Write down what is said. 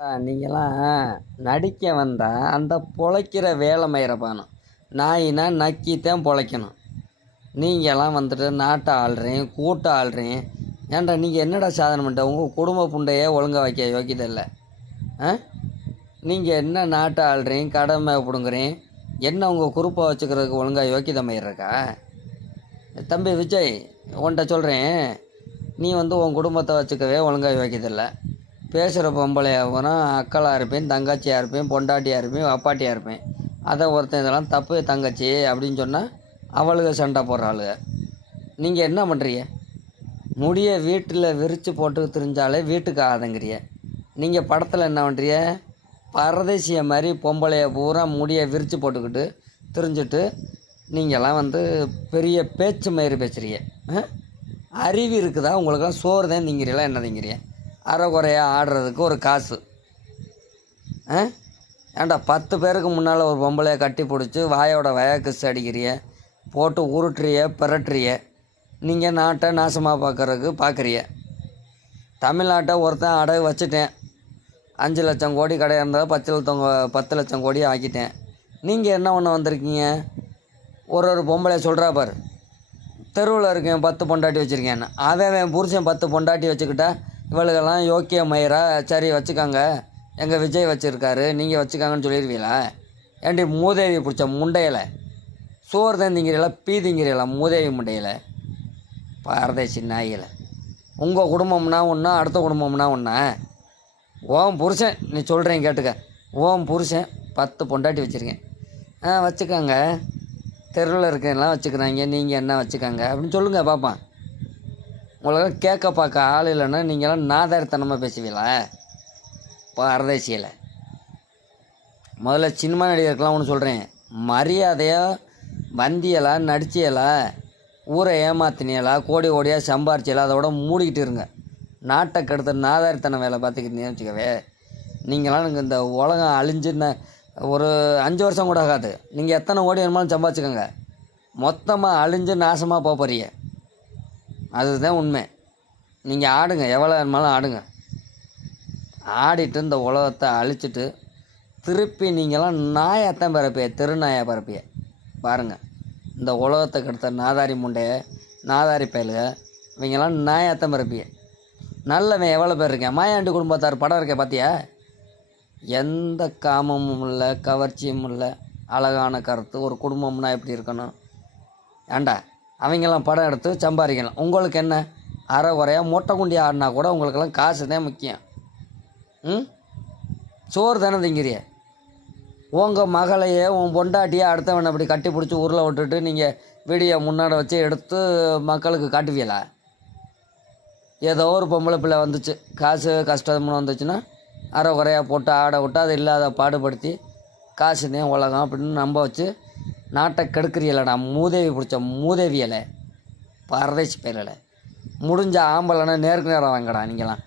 நீங்களாம் நடிக்க வந்தால் அந்த பொழைக்கிற வேலை மயிரப்பானும் நாயினா நக்கித்தான் பொழைக்கணும். நீங்களாம் வந்துட்டு நாட்டை ஆள்றீங்க, கூட்ட ஆள்றீங்க. ஏன்டா நீங்கள் என்னடா சாதனை பண்ணிட்ட? உங்கள் குடும்ப புண்டையே ஒழுங்காக வைக்க யோக்கியதில்லை. ஆ நீங்கள் என்ன நாட்டை ஆள்றீங்க, கடமை பிடுங்குறீங்க, என்ன உங்கள் குறுப்பை வச்சுக்கிறதுக்கு ஒழுங்காக யோக்கியதை மயிர்றக்கா? தம்பி விஜய், உன்கிட்ட சொல்கிறேன், நீ உன் குடும்பத்தை வச்சுக்கவே ஒழுங்காக யோக்கியதில்லை. பேசுகிற பொம்பளையாக போனால் அக்களாக இருப்பேன், தங்கச்சியாக இருப்பேன், பொண்டாட்டியாக இருப்பேன், அப்பாட்டியாக இருப்பேன். அதை ஒருத்தன் இதெல்லாம் தப்பு தங்கச்சி அப்படின்னு சொன்னால் அவளுக சண்டை போடுற ஆளுக. நீங்கள் என்ன பண்ணுறீங்க? முடிய வீட்டில் விரித்து போட்டு திரிஞ்சாலே வீட்டுக்கு ஆதங்கிறிய. நீங்கள் படத்தில் என்ன பண்ணுறிய? பரதேசிய மாதிரி பொம்பளையை பூரா முடியை விரித்து போட்டுக்கிட்டு திரிஞ்சிட்டு நீங்கள்லாம் பெரிய பேச்சு மயிறு பேசுகிறீங்க. அறிவு இருக்குதா உங்களுக்கெல்லாம்? சோறு தான் திங்கிறீங்களா, என்ன திங்கிறீங்க? அரை குறையாக ஆடுறதுக்கு ஒரு காசு. ஏன்டா 10 பேருக்கு முன்னால் ஒரு பொம்பளையை கட்டி பிடிச்சி வாயோட வயக்கிஸ் அடிக்கிறிய, போட்டு உருட்டுறிய, பிரட்டுறிய. நீங்கள் நாட்டை நாசமாக பார்க்குறிய. தமிழ்நாட்டை ஒருத்தன் அடகு வச்சுட்டேன், 5 லட்சம் கோடி கடை இருந்தால் 10 லட்சம் கோடி ஆக்கிட்டேன். நீங்கள் என்ன ஒன்று வந்திருக்கீங்க? ஒரு பொம்பளை சொல்கிறா பாரு, தெருவில் இருக்கேன் 10 பொண்டாட்டி வச்சுருக்கேன்னு. அவன் புருஷன் 10 பொண்டாட்டி வச்சுக்கிட்டா இவளுக்கெல்லாம் யோக்கிய மயிரா? சரி வச்சுக்காங்க, எங்கள் விஜய் வச்சுருக்காரு, நீங்கள் வச்சுக்காங்கன்னு சொல்லிடுவீங்களா? ஏன்டி மூதேவி பிடிச்ச முண்டையில் சோறு தான் திங்கிறீங்களா, பீ திங்கிறீங்களா மூதேவி முண்டையில்? பாரதேசி நாயில். உங்கள் குடும்பம்னா ஒன்றா, அடுத்த குடும்பம்னா ஒன்றா? ஓம் புருஷன் நீ சொல்கிறேன் கேட்டுக்க. ஓம் புருஷன் 10 பொண்டாட்டி வச்சுருக்கேன். வச்சுக்காங்க, தெருவில் இருக்கெல்லாம் வச்சுக்கிறாங்க, நீங்கள் என்ன வச்சுக்காங்க அப்படின்னு சொல்லுங்கள் பார்ப்பான். உங்களுக்கு கேட்க பார்க்க ஆள் இல்லைன்னா நீங்களாம் நாதாரித்தனமாக பேசுவீங்களா? பரதேசியில். முதல்ல சினிமா நடிகருக்கெல்லாம் ஒன்று சொல்கிறேன், மரியாதையாக வந்தியலா, நடிச்சியலா, ஊரை ஏமாத்தினியலா, கோடி கோடியாக சம்பாரிச்சியலா, அதோட மூடிக்கிட்டு இருங்க. நாட்டை கெடுத்த நாதாரித்தனம் வேலை பார்த்துக்கிட்டீங்கன்னு வச்சுக்கவே, நீங்களாம் இந்த உலகம் அழிஞ்சு ஒரு 5 வருஷம் கூட ஆகாது. நீங்கள் எத்தனை கோடி வேணுமாலும் சம்பாதிச்சுக்கோங்க, மொத்தமாக அழிஞ்சு நாசமாக போகிறீங்க. அதுதான் உண்மை. நீங்கள் ஆடுங்க, எவ்வளோ வேணுமாலும் ஆடுங்க. ஆடிட்டு இந்த உலகத்தை அழிச்சிட்டு திருப்பி நீங்களாம் நாயாத்தான் பிறப்பிய, திருநாயாக பிறப்பிய. பாருங்கள், இந்த உலகத்தை கெடுத்த நாதாரி முண்டைய, நாதாரி பயலுக, இவங்கெல்லாம் நாயாத்தான் பிறப்பிய. நல்லவன் எவ்வளோ பேர் இருக்கேன். மாயாண்டி குடும்பத்தார் படம் இருக்கே பார்த்தியா? எந்த காமமும் இல்லை, கவர்ச்சியும் இல்லை, அழகான கருத்து. ஒரு குடும்பம்னா எப்படி இருக்கணும்? ஏண்டா அவங்கெல்லாம் படம் எடுத்து சம்பாதிக்கலாம். உங்களுக்கு என்ன? அரை குறையாக மொட்டை குண்டி ஆடினா கூட உங்களுக்கெல்லாம் காசு தான் முக்கியம். சோறு தானே திங்கிறிய. உங்கள் மகளையே உன் பொண்டாட்டியே அடுத்தவனை அப்படி கட்டி பிடிச்சி உருளை விட்டுட்டு நீங்கள் வீடியோ முன்னாடி வச்சு எடுத்து மக்களுக்கு காட்டுவீங்களா? ஏதோ ஒரு பொம்பளை பிள்ளை வந்துச்சு, காசு கஷ்டம்னு வந்துச்சுன்னா அரை குறையாக போட்டு ஆட விட்டு அதை இல்லாத பாடுபடுத்தி காசு தான் உலகம் அப்படின்னு நம்ப வச்சு நாட்டை கெடுக்கிறீங்களடா மூதேவி பிடிச்ச மூதேவியலை, பரதேசி பேரலை. முடிஞ்ச ஆம்பளைன்னா நேருக்கு நேரம் வாங்கடா நீங்களாம்.